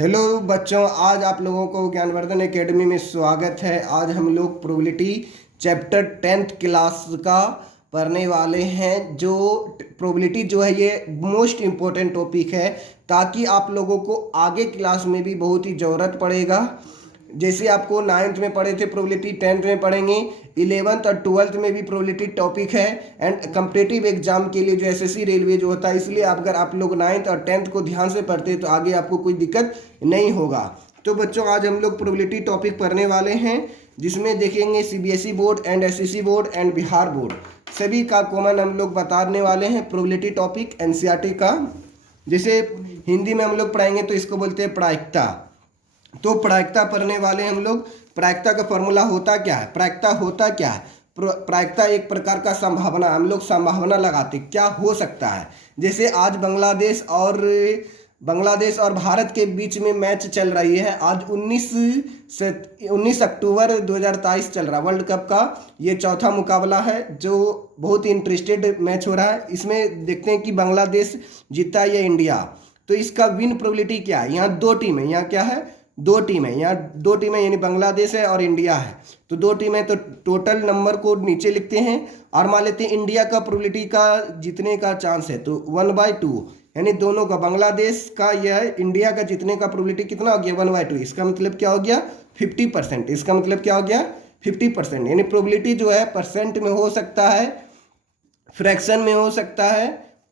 Hello बच्चों, आज आप लोगों को ज्ञानवर्धन एकेडमी में स्वागत है। आज हम लोग प्रोबेबिलिटी चैप्टर 10th क्लास का पढ़ने वाले हैं। जो प्रोबेबिलिटी जो है ये मोस्ट इम्पोर्टेंट टॉपिक है, ताकि आप लोगों को आगे क्लास में भी बहुत ही ज़रूरत पड़ेगा। जैसे आपको 9th में पढ़े थे प्रोबेबिलिटी, 10th में पढ़ेंगे, 11th और 12th में भी प्रोबेबिलिटी टॉपिक है। एंड कम्पिटिटिव एग्जाम के लिए जो एसएससी रेलवे जो होता है, इसलिए अगर आप लोग 9th और 10th को ध्यान से पढ़ते हैं तो आगे आपको कोई दिक्कत नहीं होगा। तो बच्चों, आज हम लोग प्रोबेबिलिटी टॉपिक पढ़ने वाले हैं, जिसमें देखेंगे CBSE board and SSC board and Bihar board सभी का कॉमन हम लोग बताने वाले हैं। प्रोबेबिलिटी टॉपिक एनसीईआरटी का, जैसे हिंदी में हम लोग पढ़ाएंगे तो इसको बोलते हैं प्रायिकता। तो प्रायिकता पढ़ने वाले हम लोग। प्रायिकता का फॉर्मूला होता क्या है? प्रायिकता होता क्या है? प्रायिकता एक प्रकार का संभावना, हम लोग संभावना लगाते क्या हो सकता है। जैसे आज बांग्लादेश और भारत के बीच में मैच चल रही है। आज 19 अक्टूबर 2023 चल रहा वर्ल्ड कप का ये चौथा मुकाबला है, जो बहुत ही इंटरेस्टेड मैच हो रहा है। इसमें देखते हैं कि बांग्लादेश जीता या इंडिया। तो इसका विन प्रोबेबिलिटी क्या है? यहाँ दो टीम है, यहाँ क्या है? दो टीम है, यहाँ दो टीम है, यानी बांग्लादेश है और इंडिया है। तो दो टीम है, तो टोटल नंबर को नीचे लिखते हैं और मान लेते हैं इंडिया का प्रोबेबिलिटी का जीतने का चांस है तो 1/2, यानी दोनों का, बांग्लादेश का यह इंडिया का जीतने का प्रोबेबिलिटी कितना हो गया? 1/2। इसका मतलब क्या हो गया? 50%। इसका मतलब क्या हो गया? 50%। यानी प्रोबेबिलिटी जो है परसेंट में हो सकता है, फ्रैक्शन में हो सकता है,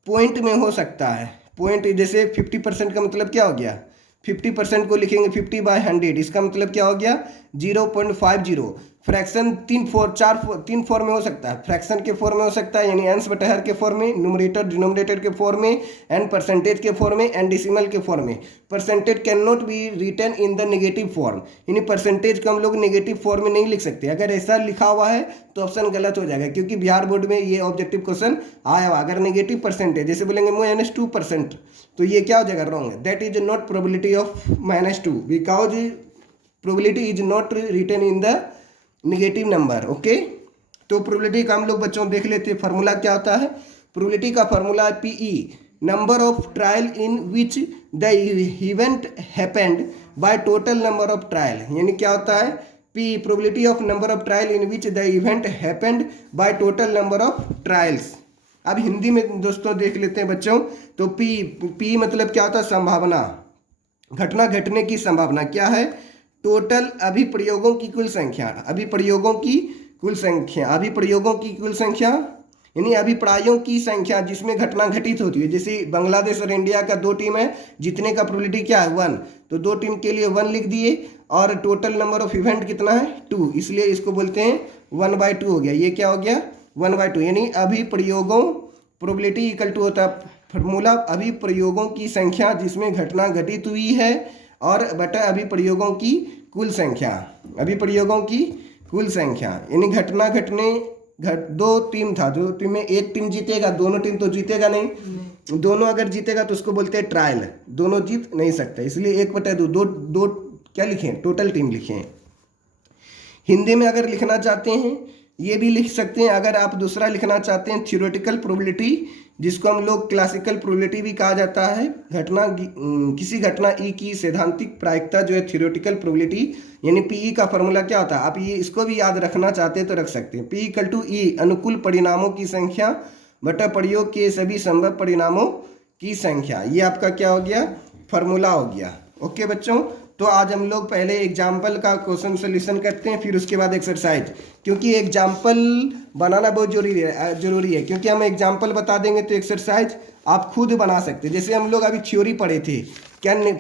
पॉइंट में हो सकता है। पॉइंट जैसे 50% का मतलब क्या हो गया? 50% को लिखेंगे 50/100। इसका मतलब क्या हो गया? 0.50। फ्रैक्शन तीन फॉर्म में हो सकता है। फ्रैक्शन के फॉर्म में हो सकता है, यानी अंश बटा हर के फॉर्म में, न्यूमरेटर डिनोमिनेटर के फॉर्म में, एंड परसेंटेज के फॉर्म में, एंड डेसिमल के फॉर्म में। Percentage can not be written in the negative form, यानी परसेंटेज को हम लोग नेगेटिव फॉर्म में नहीं लिख सकते। अगर ऐसा लिखा हुआ है तो ऑप्शन गलत हो जाएगा, क्योंकि बिहार बोर्ड में ये ऑब्जेक्टिव क्वेश्चन आया हुआ। अगर नेगेटिव परसेंटेज जैसे बोलेंगे -2%, तो ये क्या हो जाएगा? रॉन्ग है। That is not probability of -2, because probability is not written in the negative number. Okay, तो प्रोबेबिलिटी का हम लोग बच्चों देख लेते हैं फार्मूला क्या होता है। प्रोबेबिलिटी का फार्मूला है P E, number of trial in which the event happened by total number of trial. यानी क्या होता है? P, probability of number of trial in which the event happened by total number of trials. अब हिंदी में दोस्तों देख लेते हैं बच्चों। तो पी मतलब क्या होता है? संभावना, घटना घटने की संभावना। क्या है? टोटल अभिप्रयोगों की कुल संख्या, अभिप्रयोगों की कुल संख्या, अभिप्रयोगों की कुल संख्या, यानी अभिप्रायों की संख्या जिसमें घटना घटित होती है। जैसे बांग्लादेश और इंडिया का दो टीम है, जीतने का प्रोबेबिलिटी क्या है? 1। तो दो टीम के लिए 1 लिख दिए, और टोटल नंबर ऑफ इवेंट कितना है? 2, इसलिए इसको बोलते हैं 1/2 हो गया। ये क्या हो गया? 1/2, यानी अभिप्रयोगों, प्रोबेबिलिटी इक्वल टू होता है फॉर्मूला अभिप्रयोगों की संख्या जिसमें घटना घटित हुई है, और बटा अभिप्रयोगों की कुल संख्या, अभिप्रयोगों की कुल संख्या। यानी घटना घटने दो टीम था, दो टीम में एक टीम जीतेगा, दोनों टीम तो जीतेगा नहीं। दोनों अगर जीतेगा तो उसको बोलते हैं ट्रायल, दोनों जीत नहीं सकते, इसलिए 1/2, दो क्या लिखें? टोटल टीम लिखें। हिंदी में अगर लिखना चाहते हैं ये भी लिख सकते हैं। अगर आप दूसरा लिखना चाहते हैं थ्योरेटिकल प्रोबेबिलिटी, जिसको हम लोग क्लासिकल प्रोबेबिलिटी भी कहा जाता है, किसी घटना ई की सैद्धांतिक प्रायिकता जो है थ्योरेटिकल प्रोबेबिलिटी, यानी पीई का फॉर्मूला क्या होता है? आप ये इसको भी याद रखना चाहते हैं तो रख सकते हैं। पी = ई, अनुकूल परिणामों की संख्या बटा प्रयोग के सभी संभव परिणामों की संख्या। ये आपका क्या हो गया? फॉर्मूला हो गया। ओके बच्चों, तो आज हम लोग पहले एग्जाम्पल का क्वेश्चन सोल्यूशन करते हैं, फिर उसके बाद एक्सरसाइज। क्योंकि एग्जाम्पल बनाना बहुत जरूरी है, क्योंकि हम एग्जाम्पल बता देंगे तो एक्सरसाइज आप खुद बना सकते हैं। जैसे हम लोग अभी थ्योरी पढ़े थे, यानी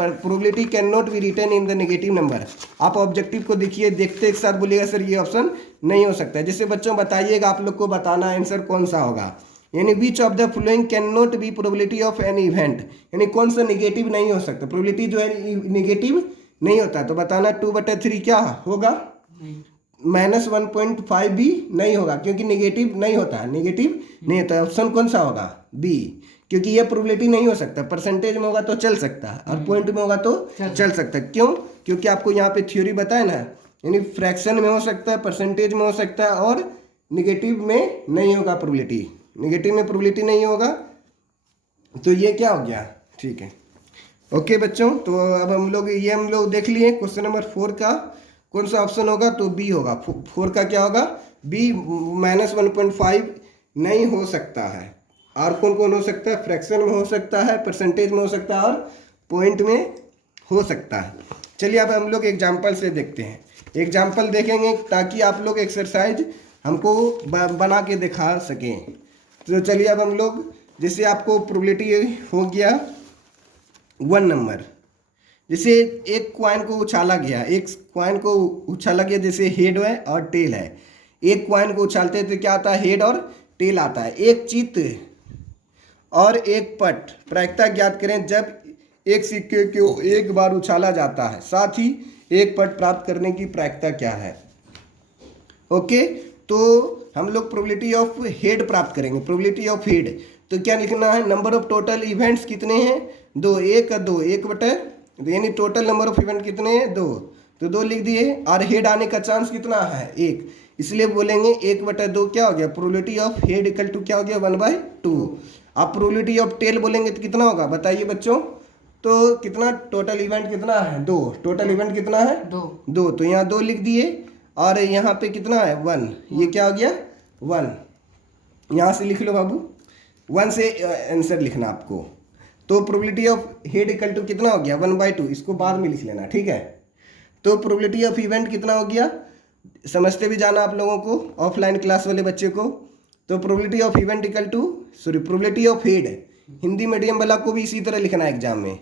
probability can not be written in the negative number. आप ऑब्जेक्टिव को देखिए, देखते एक साथ बोलिएगा सर ये ऑप्शन नहीं हो सकता है। जैसे बच्चों बताइएगा, आप लोग को बताना आंसर कौन सा होगा। यानी which of the following can not B probability of an event, यानी कौन सा नेगेटिव नहीं हो सकता। प्रोबेबिलिटी जो है नेगेटिव नहीं होता, तो बताना 2/3 क्या होगा? -1.5 भी नहीं होगा, क्योंकि नेगेटिव नहीं होता है, नेगेटिव नहीं होता है। ऑप्शन कौन सा होगा? बी, क्योंकि ये प्रोबेबिलिटी नहीं हो सकता। परसेंटेज में होगा तो चल सकता है, और पॉइंट में होगा तो चल सकता है। क्यों? क्योंकि आपको यहाँ पे थ्योरी बताया ना, यानी फ्रैक्शन में हो सकता है, परसेंटेज में हो सकता है, और नेगेटिव में नहीं होगा प्रोबेबिलिटी, नेगेटिव में प्रोबेबिलिटी नहीं होगा। तो ये क्या हो गया? ठीक है, ओके बच्चों, तो अब हम लोग देख लिए क्वेश्चन नंबर 4 का कौन सा ऑप्शन होगा, तो बी होगा। 4 का क्या होगा, बी -1.5 नहीं हो सकता है। और कौन कौन हो सकता है, फ्रैक्शन में हो सकता है, परसेंटेज में हो सकता है और पॉइंट में हो सकता है। चलिए अब हम लोग एग्जाम्पल से देखते हैं, एग्जाम्पल देखेंगे ताकि आप लोग एक्सरसाइज हमको बना के दिखा सकें। तो चलिए अब हम लोग, जैसे आपको प्रोबेबिलिटी हो गया 1 नंबर, जैसे एक कॉइन को उछाला गया, एक कॉइन को उछाला गया, जैसे हेड है और टेल है। एक कॉइन को उछालते हैं तो क्या आता है, हेड और टेल आता है। एक चित्त और एक पट, प्रायिकता ज्ञात करें जब एक सिक्के को एक बार उछाला जाता है, साथ ही एक पट प्राप्त करने की प्रायिकता क्या है। ओके, तो हम लोग प्रोबेबिलिटी ऑफ हेड प्राप्त करेंगे। प्रोबेबिलिटी ऑफ हेड तो क्या लिखना है, नंबर ऑफ टोटल इवेंट्स कितने हैं, 2, 1 बटे, यानी टोटल नंबर ऑफ इवेंट कितने हैं, 2, तो 2 लिख दिए। और हेड आने का चांस कितना है, 1, इसलिए बोलेंगे 1/2 क्या हो गया, probability of head equal to क्या हो गया, 1/2। आप प्रोबेबिलिटी ऑफ टेल बोलेंगे तो कितना होगा बताइए बच्चों, तो कितना टोटल इवेंट कितना है, 2, टोटल इवेंट कितना है, 2, तो यहाँ 2 लिख दिए। और यहाँ पे कितना है, 1, ये क्या हो गया 1, यहाँ से लिख लो बाबू, 1 से आंसर लिखना आपको। तो probability of head equal to कितना हो गया, 1/2, इसको बाद में लिख लेना, ठीक है। तो प्रोबेबिलिटी ऑफ इवेंट कितना हो गया, समझते भी जाना आप लोगों को, ऑफलाइन क्लास वाले बच्चे को। तो probability of event equal to, probability of head, Hindi medium वाला को भी इसी तरह लिखना है एग्जाम में।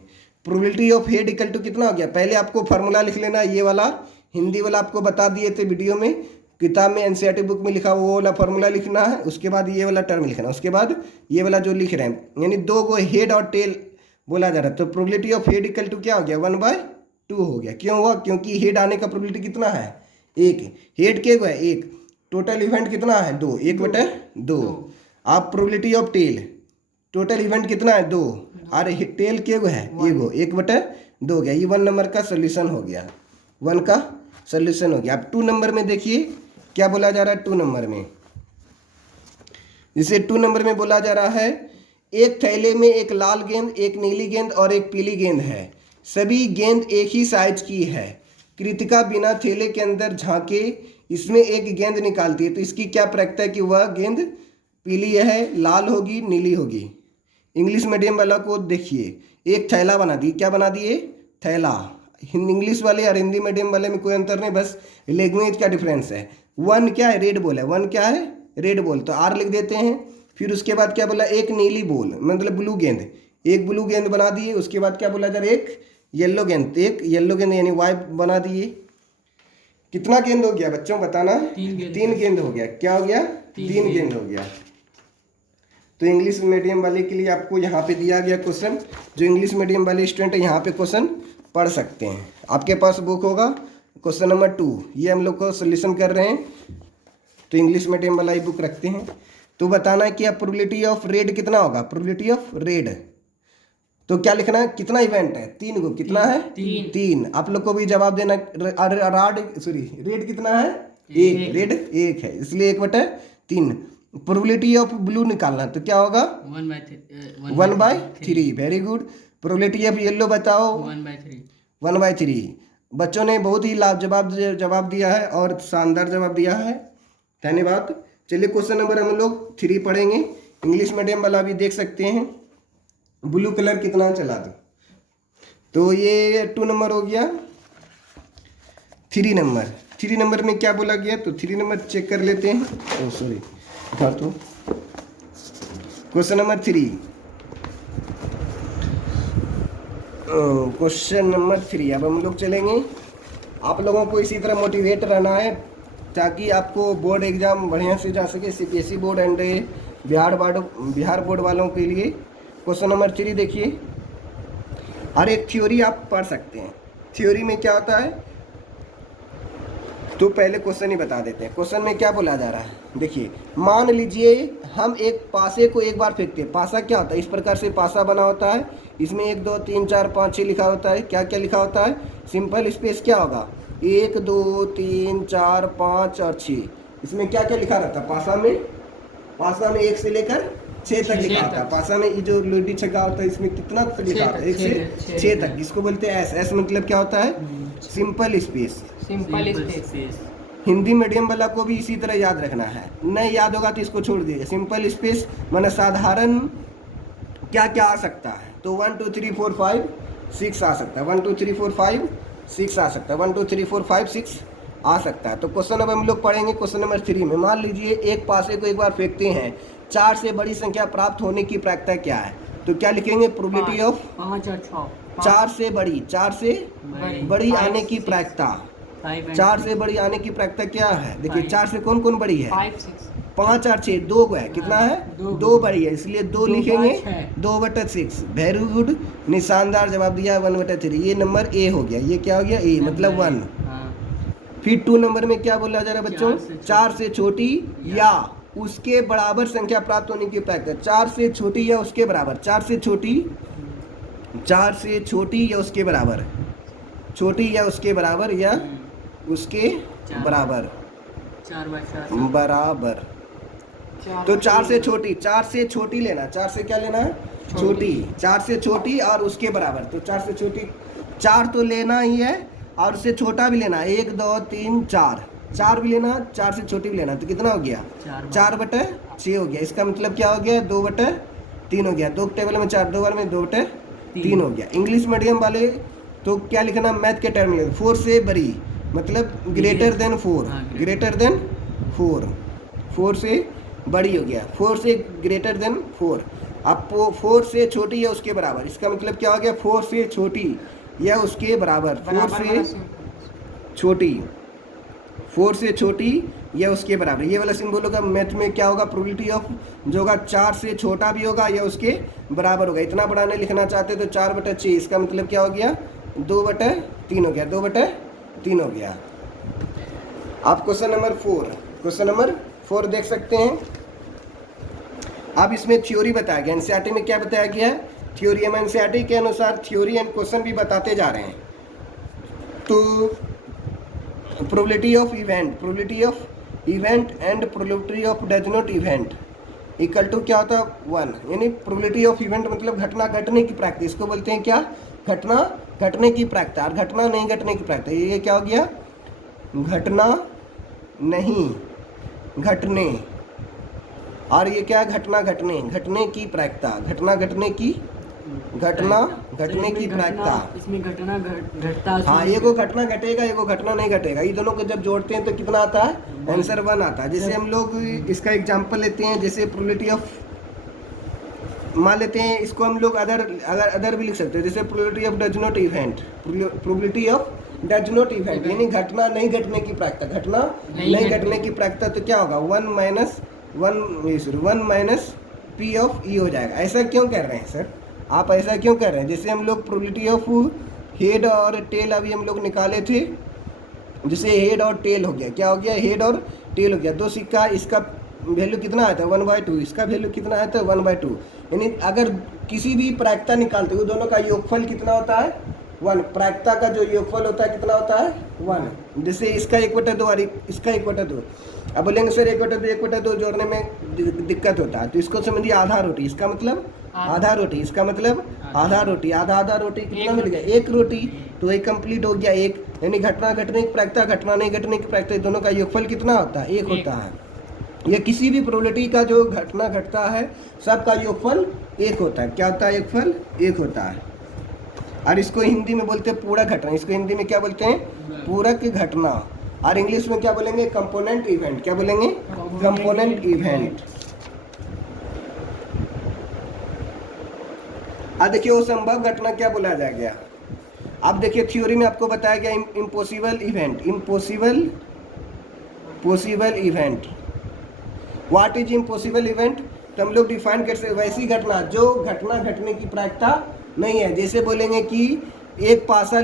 Probability of head equal to कितना हो गया, पहले आपको फार्मूला लिख लेना, ये वाला हिंदी वाला आपको बता दिए थे वीडियो में, किताब में एनसीईआरटी बुक में लिखा वो वाला फार्मूला लिखना है, उसके बाद ये वाला टर्म लिखना है, उसके बाद ये वाला जो लिख रहे हैं, यानी 2 को हेड और टेल बोला जा रहा है। तो probability of head equal to क्या हो गया, 1/2 हो गया। क्यों हुआ, क्योंकि हेड आने का प्रोबेबिलिटी कितना है, 1, हेड के है 1, टोटल इवेंट कितना है, 2, 1/2। आप probability of tail, total event कितना है, 2, और टेल के है 1/2 हो गया। ये 1 नंबर का सोल्यूशन हो गया, 1 का सोल्यूशन हो गया। अब 2 नंबर में देखिए क्या बोला जा रहा है, 2 नंबर में, जिसे 2 नंबर में बोला जा रहा है, एक थैले में एक लाल गेंद, एक नीली गेंद और एक पीली गेंद है। सभी गेंद एक ही साइज की है। कृतिका बिना थैले के अंदर झांके इसमें एक गेंद निकालती है, तो इसकी क्या प्रायिकता है कि वह गेंद पीली है, लाल होगी, नीली होगी। इंग्लिश मीडियम वाला को देखिए, एक थैला बना दिए, क्या बना दिए, थैला। इंग्लिश वाले और हिंदी मीडियम वाले में कोई अंतर नहीं, बस लैंग्वेज का डिफरेंस है। 1 क्या है, रेड बॉल है, 1 क्या है, रेड बॉल, तो आर लिख देते हैं। फिर उसके बाद क्या बोला, एक नीली बॉल मतलब ब्लू गेंद, एक ब्लू गेंद बना दिए। उसके बाद क्या बोला जा रहा है, एक येलो गेंद, एक येलो गेंद यानी वाइट बना दिए। कितना गेंद हो गया बच्चों बताना, 3 गेंद हो गया। क्या हो गया, 3 गेंद हो गया। तो इंग्लिश मीडियम वाले के लिए आपको यहाँ पे दिया गया क्वेश्चन, जो इंग्लिश मीडियम वाले स्टूडेंट यहाँ पे क्वेश्चन पढ़ सकते हैं। आपके पास बुक होगा क्वेश्चन नंबर 2, ये हम लोग को सोल्यूशन कर रहे हैं, तो इंग्लिश मीडियम वाला ही बुक रखते हैं। तो बताना है कि अब प्रोबेबिलिटी ऑफ रेड कितना होगा, प्रोबेबिलिटी ऑफ रेड, तो क्या लिखना है, कितना इवेंट है, 3 को, कितना है, 3। आप लोग को भी जवाब देना, रेड कितना है, 1, रेड 1 है, इसलिए 1/3। प्रोबेबिलिटी ऑफ ब्लू निकालना, तो क्या होगा, 1/3, very good. Probability of yellow बताओ, 1/3। बच्चों ने बहुत ही लाजवाब जवाब दिया है और शानदार जवाब दिया है, धन्यवाद। चलिए क्वेश्चन नंबर हम लोग 3 पढ़ेंगे, इंग्लिश मीडियम वाला भी देख सकते हैं। ब्लू कलर कितना चला दो, तो ये 2 नंबर हो गया। 3 नंबर में क्या बोला गया, तो 3 नंबर चेक कर लेते हैं। सॉरी, तो क्वेश्चन नंबर 3, क्वेश्चन नंबर 3 अब हम लोग चलेंगे। आप लोगों को इसी तरह मोटिवेट रहना है ताकि आपको बोर्ड एग्जाम बढ़िया से जा सके, CPSC board and Bihar board वालों के लिए। क्वेश्चन नंबर 3 देखिए, और एक थ्योरी आप पढ़ सकते हैं। थ्योरी में क्या होता है, तो पहले क्वेश्चन ही बता देते हैं। क्वेश्चन में क्या बोला जा रहा है, देखिए, मान लीजिए हम एक पासे को एक बार फेंकते हैं। पासा क्या होता है, इस प्रकार से पासा बना होता है, इसमें 1 2 3 4 5 6 लिखा होता है। क्या क्या लिखा होता है, सिंपल स्पेस क्या होगा, 1 2 3 4 5 और 6। इसमें क्या क्या लिखा रहता है, पासा में 1 से लेकर 6 तक लिखा होता है। पासा में ये जो लोडी छक्का होता है इसमें कितना तक लिखा होता है? 1 से 6 तक। इसको बोलते हैं एस। एस मतलब क्या होता है? Simple space. Simple space. Hindi medium वाला को भी इसी तरह याद रखना है, नहीं याद होगा तो इसको छोड़ दीजिए। सिंपल स्पेस माने साधारण क्या क्या आ सकता है? तो 1 2 3 4 5 6 आ सकता है। 1 2 3 4 5 6 आ सकता है। 1 2 3 4 5 6 आ सकता है। तो क्वेश्चन अब हम लोग पढ़ेंगे क्वेश्चन नंबर 3 में। मान लीजिए एक पासे को एक बार फेंकते हैं, 4 से बड़ी संख्या प्राप्त होने की प्रायिकता क्या है? तो क्या लिखेंगे? प्रोबेबिलिटी ऑफ 5 और 6। 4 से बड़ी, 4 से बड़ी आने की प्रायिकता। 4 से बड़ी आने की प्रायिकता क्या है? देखिए 4 से कौन कौन बड़ी है? 5 और 6 2 है। कितना है? 2 बड़ी है, इसलिए 2 लिखेंगे। 2/6। वेरी गुड, निशानदार जवाब दिया 1/3। ये नंबर ए हो गया। ये क्या हो गया? ए मतलब 1। फिर 2 नंबर में क्या बोला जा रहा है बच्चों? 4 से छोटी या उसके बराबर संख्या प्राप्त होने की प्रायिकता। 4 से छोटी या उसके बराबर। 4 से छोटी, 4 से छोटी या उसके बराबर, छोटी या उसके बराबर या उसके बराबर, बराबर। तो 4 से छोटी, 4 से छोटी लेना। 4 से क्या लेना है? छोटी। 4 से छोटी और उसके बराबर। तो 4 से छोटी, 4 तो लेना ही है और उससे छोटा भी लेना। 1 2 3 4, 4 भी लेना, 4 से छोटी भी लेना। तो कितना हो गया? 4/6 हो गया। इसका मतलब क्या हो गया? 2/3 हो गया। 2 टेबल में 4, 2 बार में 2/3 हो गया। इंग्लिश मीडियम वाले तो क्या लिखना? मैथ के टर्म में 4 से बड़ी मतलब ग्रेटर देन 4, ग्रेटर देन 4, 4 से बड़ी हो गया। 4 से ग्रेटर देन 4। अब 4 से छोटी या उसके बराबर, इसका मतलब क्या हो गया? 4 से छोटी या उसके बराबर। 4 से छोटी, 4 से छोटी या उसके बराबर। ये वाला सिंबल होगा मैथ में क्या होगा? प्रोबेबिलिटी ऑफ जो होगा 4 से छोटा भी होगा या उसके बराबर होगा। इतना बड़ा नहीं लिखना चाहते तो 4/6। इसका मतलब क्या हो गया? 2/3 हो गया। 2/3 हो गया। आप क्वेश्चन नंबर 4, क्वेश्चन नंबर 4 देख सकते हैं। अब इसमें थ्योरी बताया गया। एनसीईआरटी में क्या बताया गया है? थ्योरी। हम एनसीईआरटी के अनुसार थ्योरी एंड क्वेश्चन भी बताते जा रहे हैं। तो probability of event, probability of event and probability of does not event equal to क्या होता है? 1। यानी प्रोबेबिलिटी ऑफ इवेंट मतलब घटना घटने की प्रायिकता। इसको बोलते हैं क्या? घटना घटने की प्रायिकता। और घटना नहीं घटने की प्रायिकता, ये क्या हो गया? घटना नहीं घटने। और ये क्या? घटना घटने, घटने की प्रायिकता। घटना घटने की, घटना घटने की प्रायिकता। इसमें घटना घटता। हाँ, एगो घटना घटेगा, एगो घटना नहीं घटेगा। ये दोनों को जब जोड़ते हैं तो कितना आता है? आंसर 1 आता है। जैसे हम लोग इसका एग्जांपल लेते हैं, जैसे प्रोबेबिलिटी ऑफ, मान लेते हैं इसको हम लोग अदर भी लिख सकते हैं। जैसे probability of does not event, probability of does not event यानी घटना नहीं घटने की प्रायिकता। घटना नहीं घटने की प्रायिकता तो क्या होगा? 1 माइनस पी ऑफ ई हो जाएगा। ऐसा क्यों कर रहे हैं सर? आप ऐसा क्यों कर रहे हैं? जैसे हम लोग प्रोबेबिलिटी ऑफ हेड और टेल अभी हम लोग निकाले थे। जैसे हेड और टेल हो गया, क्या हो गया? हेड और टेल हो गया। 2 सिक्का, इसका वैल्यू कितना आया था? 1/2। इसका वैल्यू कितना आया था? 1/2। यानी अगर किसी भी प्रायिकता निकालते हो दोनों का योगफल कितना होता है? 1। प्रायिकता का जो योगफल होता है कितना होता है? 1। जैसे इसका 1/2 और इसका 1/2। अब बोलेंगे सर 1/2 जोड़ने में दिक्कत होता है, तो इसको समझिए आधा रोटी। इसका मतलब आधा रोटी, इसका मतलब आधा रोटी। आधा आधा रोटी कितना मिल गया? 1 रोटी। तो ये कंप्लीट हो गया 1। यानी घटना घटने की प्रायिकता, घटना नहीं घटने की प्रायिकता, दोनों का योगफल कितना होता है? 1 होता है। ये किसी भी प्रोबेबिलिटी का जो घटना घटता है सबका योगफल 1 होता है। क्या होता है? योगफल 1 होता है। और इसको हिंदी में बोलते हैं पूरक घटना। इसको हिंदी में क्या बोलते हैं? पूरक घटना। और इंग्लिश में क्या बोलेंगे? Component event. क्या बोलेंगे? Component event. अब देखिए वो संभव घटना क्या बोला जा गया। अब देखिए थ्योरी में आपको बताया गया impossible event, possible event. What is impossible event? तो हम लोग डिफाइन कर सकते वैसी घटना जो घटना घटने की प्रायिकता नहीं है। जैसे बोलेंगे कि एक पासा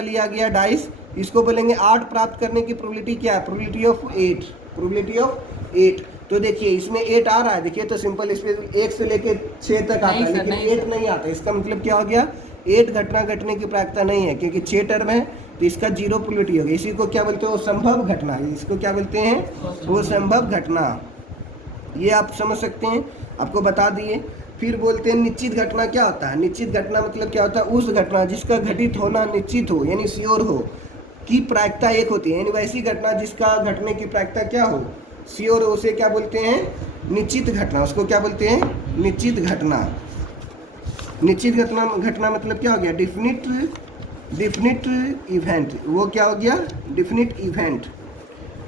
लिया गया डाइस, इसको बोलेंगे 8 प्राप्त करने की प्रोबेबिलिटी क्या है? Probability of 8, probability of 8। तो देखिए इसमें 8 आ रहा है। देखिए तो सिंपल स्पेस 1 से लेके 6 तक आता है, लेकिन 8 नहीं आता। इसका मतलब क्या हो गया? 8 घटना घटने की प्रायिकता नहीं है, क्योंकि 6 टर्म है तो इसका 0 प्रोबेबिलिटी होगी। इसी को क्या बोलते हैं? वो संभव घटना। इसको क्या बोलते हैं? वो संभव घटना। ये आप समझ सकते हैं। आपको बता दिए। फिर बोलते हैं निश्चित घटना क्या होता है। निश्चित घटना मतलब क्या होता है, उस घटना जिसका घटित होना निश्चित हो यानी श्योर हो की प्रायिकता एक होती है, यानी वैसी घटना जिसका घटने की प्रायिकता क्या हो, श्योर हो, उसे क्या बोलते हैं, निश्चित घटना। उसको क्या बोलते हैं, निश्चित घटना। निश्चित घटना मतलब क्या हो गया, डिफिनिट इवेंट। वो क्या हो गया, डिफिनिट इवेंट।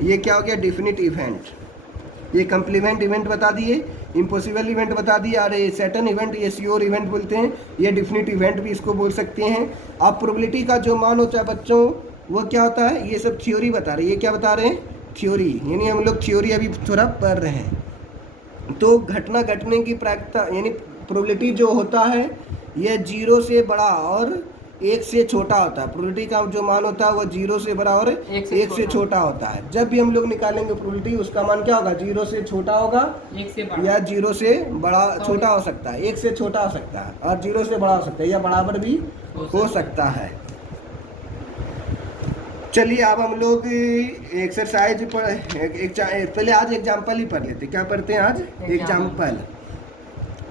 ये क्या हो गया, डिफिनिट इवेंट। ये कंप्लीमेंट इवेंट बता दिए, इम्पॉसिबल इवेंट बता दिए, और ये सर्टेन इवेंट, ये श्योर इवेंट बोलते हैं। ये डिफिनिट इवेंट भी इसको बोल सकते हैं। अब प्रोबेबिलिटी का जो मान होता है बच्चों, वो क्या होता है, ये सब थ्योरी बता रहे हैं। ये क्या बता रहे हैं, थ्योरी, यानी हम लोग थ्योरी अभी थोड़ा पढ़ रहे हैं। तो घटना घटने की प्रायिकता यानी प्रोबेबिलिटी जो होता है ये 0 से बड़ा और 1 से छोटा होता है। प्रोबेबिलिटी का जो मान होता है वो 0 से बड़ा और 1 से छोटा होता है। जब भी हम लोग निकालेंगे प्रोबेबिलिटी, उसका मान क्या होगा, 0 से छोटा होगा 1 से बड़ा या 0 से बड़ा छोटा हो सकता है, 1 से छोटा हो सकता है और 0 से बड़ा हो सकता है, या बराबर भी हो सकता है। चलिए अब हम लोग एक्सरसाइज पर पहले आज एग्जाम्पल ही पढ़ लेते। क्या पढ़ते हैं आज, एग्जाम्पल।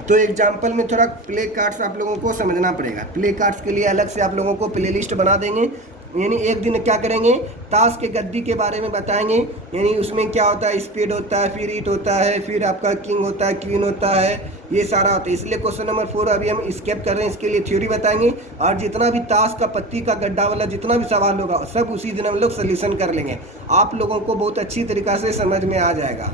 तो एग्जाम्पल में थोड़ा प्ले कार्ड्स आप लोगों को समझना पड़ेगा। प्ले कार्ड्स के लिए अलग से आप लोगों को प्ले लिस्ट बना देंगे। यानी एक दिन क्या करेंगे, ताश के गद्दी के बारे में बताएंगे। यानी उसमें क्या होता है, स्पीड होता है, फिर ईट होता है, फिर आपका किंग होता है, क्वीन होता है, ये सारा होता है। इसलिए क्वेश्चन नंबर 4 अभी हम स्किप कर रहे हैं, इसके लिए थ्योरी बताएंगे। और जितना भी ताश का पत्ती का गड्ढा वाला जितना भी सवाल होगा सब उसी दिन हम लोग सोल्यूशन कर लेंगे। आप लोगों को बहुत अच्छी तरीक़ा से समझ में आ जाएगा,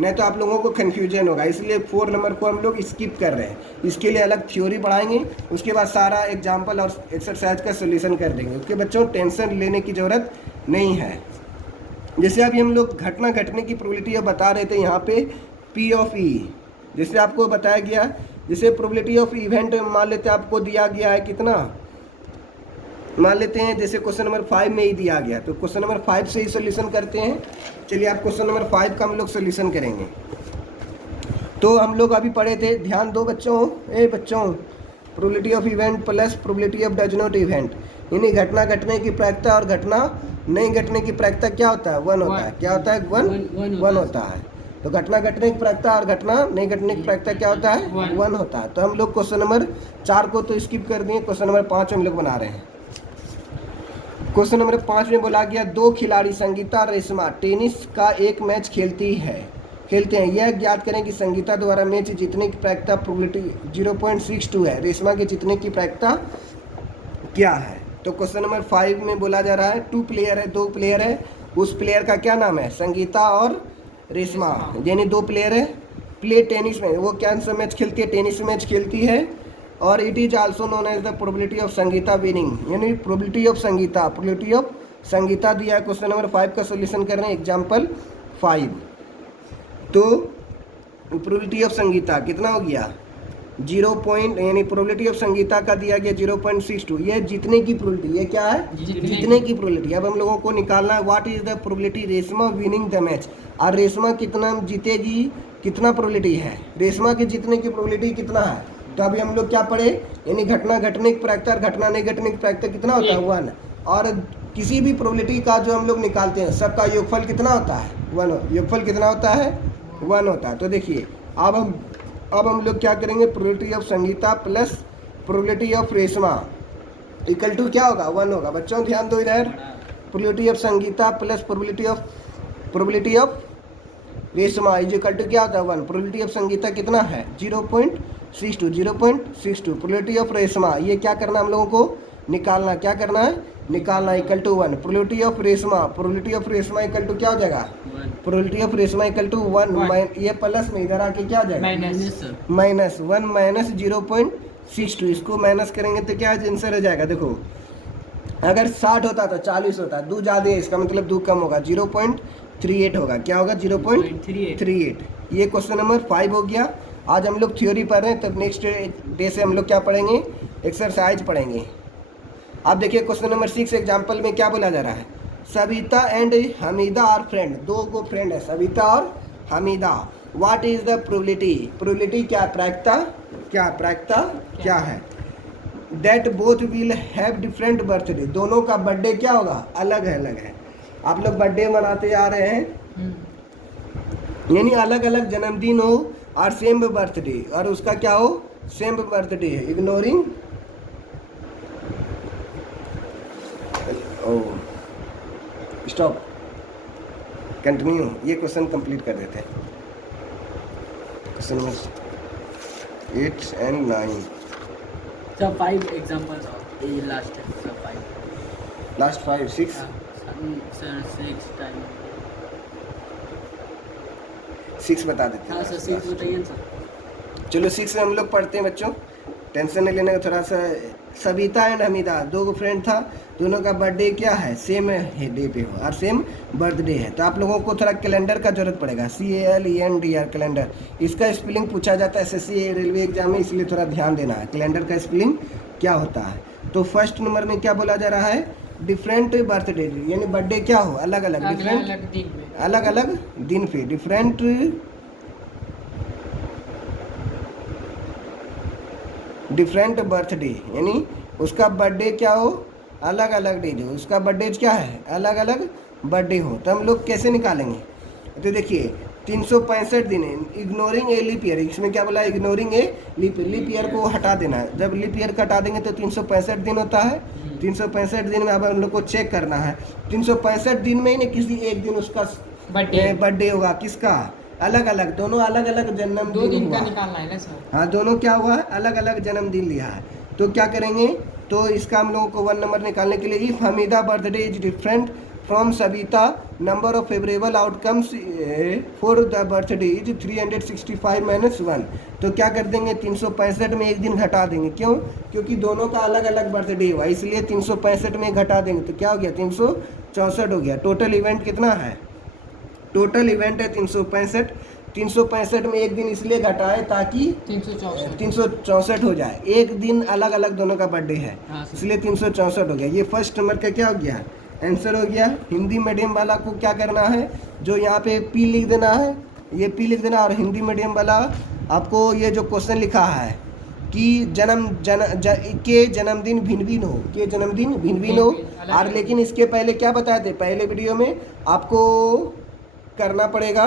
नहीं तो आप लोगों को कन्फ्यूजन होगा। इसलिए 4 नंबर को हम लोग स्किप कर रहे हैं। इसके लिए अलग थ्योरी पढ़ाएंगे, उसके बाद सारा एग्जाम्पल और एक्सरसाइज का सोल्यूशन कर देंगे। उसके बच्चों टेंशन लेने की ज़रूरत नहीं है। जैसे अभी हम लोग घटना घटने की प्रोबेबिलिटी अब बता रहे थे यहाँ पे P ऑफ E, जैसे आपको बताया गया। जैसे प्रोबेबिलिटी ऑफ इवेंट मान लेते हैं आपको दिया गया है कितना, मान लेते हैं जैसे क्वेश्चन नंबर 5 में ही दिया गया, तो क्वेश्चन नंबर 5 से ही सोल्यूशन करते हैं। चलिए आप क्वेश्चन नंबर 5 का हम लोग सोल्यूशन करेंगे। तो हम लोग अभी पढ़े थे, ध्यान दो बच्चों, probability of event plus probability of does not event, यानी घटना घटने की प्रायिकता और घटना नहीं घटने की प्रायिकता क्या होता है, 1 होता है। क्या होता है, 1 होता है। तो घटना घटने की प्रायिकता और घटना नहीं घटने की प्रायिकता क्या होता है, 1 होता है। तो हम लोग क्वेश्चन नंबर 4 को तो स्किप कर दिए, क्वेश्चन नंबर 5 हम लोग बना रहे हैं। क्वेश्चन नंबर 5 में बोला गया 2 खिलाड़ी संगीता और रेशमा टेनिस का एक मैच खेलते हैं। यह ज्ञात करें कि संगीता द्वारा मैच जीतने की प्रायिकता प्रोबेबिलिटी 0.62 है, रेशमा के जीतने की प्रायिकता क्या है। तो क्वेश्चन नंबर 5 में बोला जा रहा है 2 प्लेयर है, 2 प्लेयर है। उस प्लेयर का क्या नाम है, संगीता और रेशमा, यानी 2 प्लेयर है। प्ले टेनिस में, वो क्या सा मैच खेलती है, टेनिस मैच खेलती है। और it is also known as the probability of Sangeeta winning, यानी प्रोबेबिलिटी ऑफ संगीता दिया है। क्वेश्चन नंबर 5 का सोल्यूशन कर रहे हैं, एग्जाम्पल 5। तो प्रोबेबिलिटी ऑफ संगीता कितना हो गया, 0 पॉइंट, यानी प्रोबेबिलिटी ऑफ संगीता का दिया गया 0.62। ये जीतने की प्रोबेबिलिटी, ये क्या है, जीतने की प्रोबेबिलिटी। अब हम लोगों को निकालना है what is the probability Reshma winning the match. और रेशमा कितना जीतेगी, कितना प्रोबेबिलिटी है, रेशमा के जीतने की प्रोबेबिलिटी कितना है। तो अभी हम लोग क्या पढ़े, यानी घटना घटने की प्रायिकता और घटना नहीं घटने की प्रायिकता कितना होता है, 1। और किसी भी प्रोबेबिलिटी का जो हम लोग निकालते हैं सबका योगफल कितना होता है, 1। योगफल कितना होता है, 1 होता है। तो देखिए अब हम लोग क्या करेंगे, probability of Sangeeta plus probability of Reshma equal to क्या होगा, 1 होगा। बच्चों ध्यान दो इधर, probability of Sangeeta plus probability of Reshma is equal to क्या होता है, 1। प्रोबेबिलिटी ऑफ संगीता कितना है, 0.62। प्रोबेबिलिटी ऑफ रेशमा ये क्या करना हम लोगों को, निकालना, क्या करना है, निकालना, equal to 1। Probability of Reshma equal to क्या हो जाएगा, probability of Reshma equal to 1, ये प्लस में इधर आके क्या हो जाएगा, माइनस 1 माइनस 0.62। इसको माइनस करेंगे तो क्या आंसर हो जाएगा, देखो अगर 60 होता तो 40 होता, 2 ज़्यादा है, इसका मतलब 2 कम होगा, 0.38 होगा। क्या होगा, 0.38। ये क्वेश्चन नंबर 5 हो गया। आज हम लोग थ्योरी पढ़ रहे हैं, तब नेक्स्ट डे से हम लोग क्या पढ़ेंगे, एक्सरसाइज पढ़ेंगे। अब देखिए क्वेश्चन नंबर 6 एग्जाम्पल में क्या बोला जा रहा है, Savita and Hamida are friend, 2 को फ्रेंड है सविता और Hamida. What is the probability क्या, प्रायिकता क्या है, that both will have different birthday, दोनों का बर्थडे क्या होगा, अलग है। आप लोग बर्थडे मनाते आ रहे हैं, यानी अलग अलग जन्मदिन हो और सेम बर्थडे, और उसका क्या हो, सेम बर्थडे है। इग्नोरिंग ओ स्टॉप, कंटिन्यू। ये क्वेश्चन कंप्लीट कर देते हैं। Question number 8 and 9, So 5 examples of the last time. So 5. Last 5 6 Sir 6 time. 6 बता देते हाँ हैं। सर 6 बताइए ना सर। चलो 6 में हम लोग पढ़ते हैं बच्चों, टेंशन नहीं लेने का थोड़ा सा। सविता एंड हमीदा, दो फ्रेंड था, दोनों का बर्थडे क्या है, सेम है डे पे हो और सेम बर्थडे है। तो आप लोगों को थोड़ा कैलेंडर का जरूरत पड़ेगा, CALENDR कैलेंडर। इसका स्पेलिंग पूछा जाता है SSC रेलवे एग्जाम में, इसलिए थोड़ा ध्यान देना है कैलेंडर का स्पेलिंग क्या होता है। तो फर्स्ट नंबर में क्या बोला जा रहा है, डिफरेंट बर्थडे, यानी बर्थडे क्या हो, अलग अलग, डिफरेंट अलग दिन में। अलग अलग दिन पे, डिफरेंट डिफरेंट बर्थडे, यानी उसका बर्थडे क्या हो, अलग अलग डे हो, उसका बर्थडे क्या है, अलग अलग बर्थडे हो। तो हम लोग कैसे निकालेंगे, तो देखिए 365 दिन है, इग्नोरिंग ए लीप ईयर। इसमें क्या बोला, इग्नोरिंग ए लीप ईयर को हटा देना है। जब लीप ईयर का हटा देंगे तो 365 दिन होता है। 365 दिन में अब हम लोग को चेक करना है, 365 दिन में ही नहीं किसी एक दिन उसका बर्थडे होगा, किसका, अलग अलग, दोनों अलग अलग जन्मदिन 2 दिन का हुआ। निकालना है ना सर। हाँ, दोनों क्या हुआ है, अलग अलग जन्मदिन लिया है। तो क्या करेंगे, तो इसका हम लोगों को 1 नंबर निकालने के लिए, if Hamida birthday is different from Savita, number of favourable outcomes for the birthday is 365 - 1। तो क्या कर देंगे, 365 में एक दिन घटा देंगे। क्यों, क्योंकि दोनों का अलग अलग बर्थडे हुआ, इसलिए 365 में घटा देंगे। तो क्या हो गया, 364 हो गया। टोटल इवेंट कितना है, टोटल इवेंट है 365। 365 में एक दिन इसलिए घटाए ताकि 364 हो जाए, एक दिन अलग अलग दोनों का बर्थडे है, हाँ सर। इसलिए 364 हो गया। ये फर्स्ट नंबर का क्या हो गया, आंसर हो गया। हिंदी मीडियम वाला को क्या करना है, जो यहाँ पे P लिख देना है, ये P लिख देना। और हिंदी मीडियम वाला आपको ये जो क्वेश्चन लिखा है कि के जन्मदिन भिन्न भिन्न हो, के जन्मदिन भिन्न भिन्न हो। और लेकिन इसके पहले क्या बताए थे, पहले वीडियो में आपको करना पड़ेगा,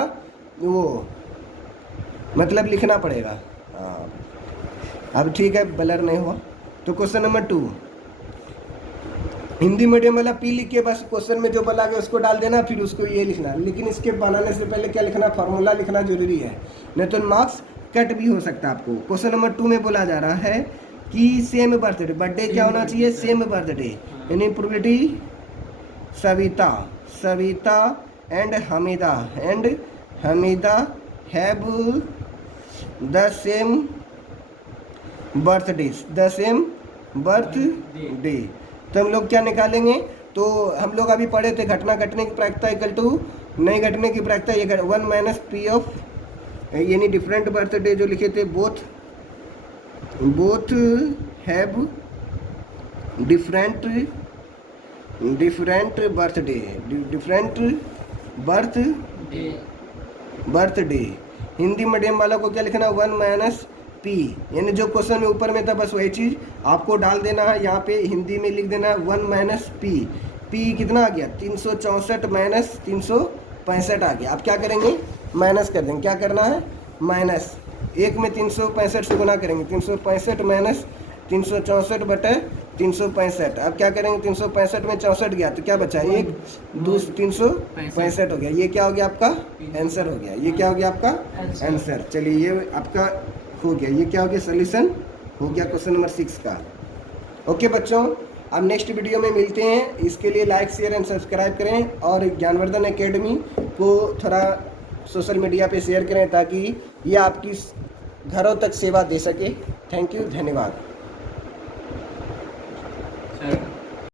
वो मतलब लिखना पड़ेगा। हाँ, अब ठीक है, ब्लर नहीं हुआ। तो क्वेश्चन नंबर 2, हिंदी मीडियम वाला P लिख के बस क्वेश्चन में जो बोला गया उसको डाल देना, फिर उसको ये लिखना। लेकिन इसके बनाने से पहले क्या लिखना, फार्मूला लिखना जरूरी है, नहीं तो मार्क्स कट भी हो सकता है आपको। क्वेश्चन नंबर 2 में बोला जा रहा है कि सेम बर्थडे, बर्थडे क्या होना चाहिए, सेम बर्थडे, यानी probability Savita and Hamida have the same birthday, तो हम लोग क्या निकालेंगे, तो हम लोग अभी पढ़े थे घटना घटने की प्रायिकता इक्वल टू नहीं घटने की प्रायिकता, ये 1 - P ऑफ, यानी डिफरेंट बर्थडे जो लिखे थे, both have different birthday. Hindi medium वाला को क्या लिखना, 1 - P, यानी जो क्वेश्चन में ऊपर में था बस वही चीज़ आपको डाल देना है। यहाँ पे हिंदी में लिख देना 1 - P। P कितना आ गया, 364 - 365 आ गया। अब क्या करेंगे, माइनस कर देंगे। क्या करना है, माइनस, एक में 365 से गुना करेंगे, 365 - 364 बटे 365। अब क्या करेंगे, 365 में 64 गया तो क्या बचा, 1 2 365 हो गया। ये क्या हो गया, आपका आंसर हो गया। ये क्या हो गया, आपका आंसर। चलिए ये आपका हो गया, ये क्या हो गया, सोल्यूशन हो गया क्वेश्चन नंबर 6 का। ओके बच्चों, अब नेक्स्ट वीडियो में मिलते हैं। इसके लिए लाइक शेयर एंड सब्सक्राइब करें और ज्ञानवर्धन एकेडमी को थोड़ा सोशल मीडिया पे शेयर करें ताकि ये आपकी घरों तक सेवा दे सके। थैंक यू, धन्यवाद सर।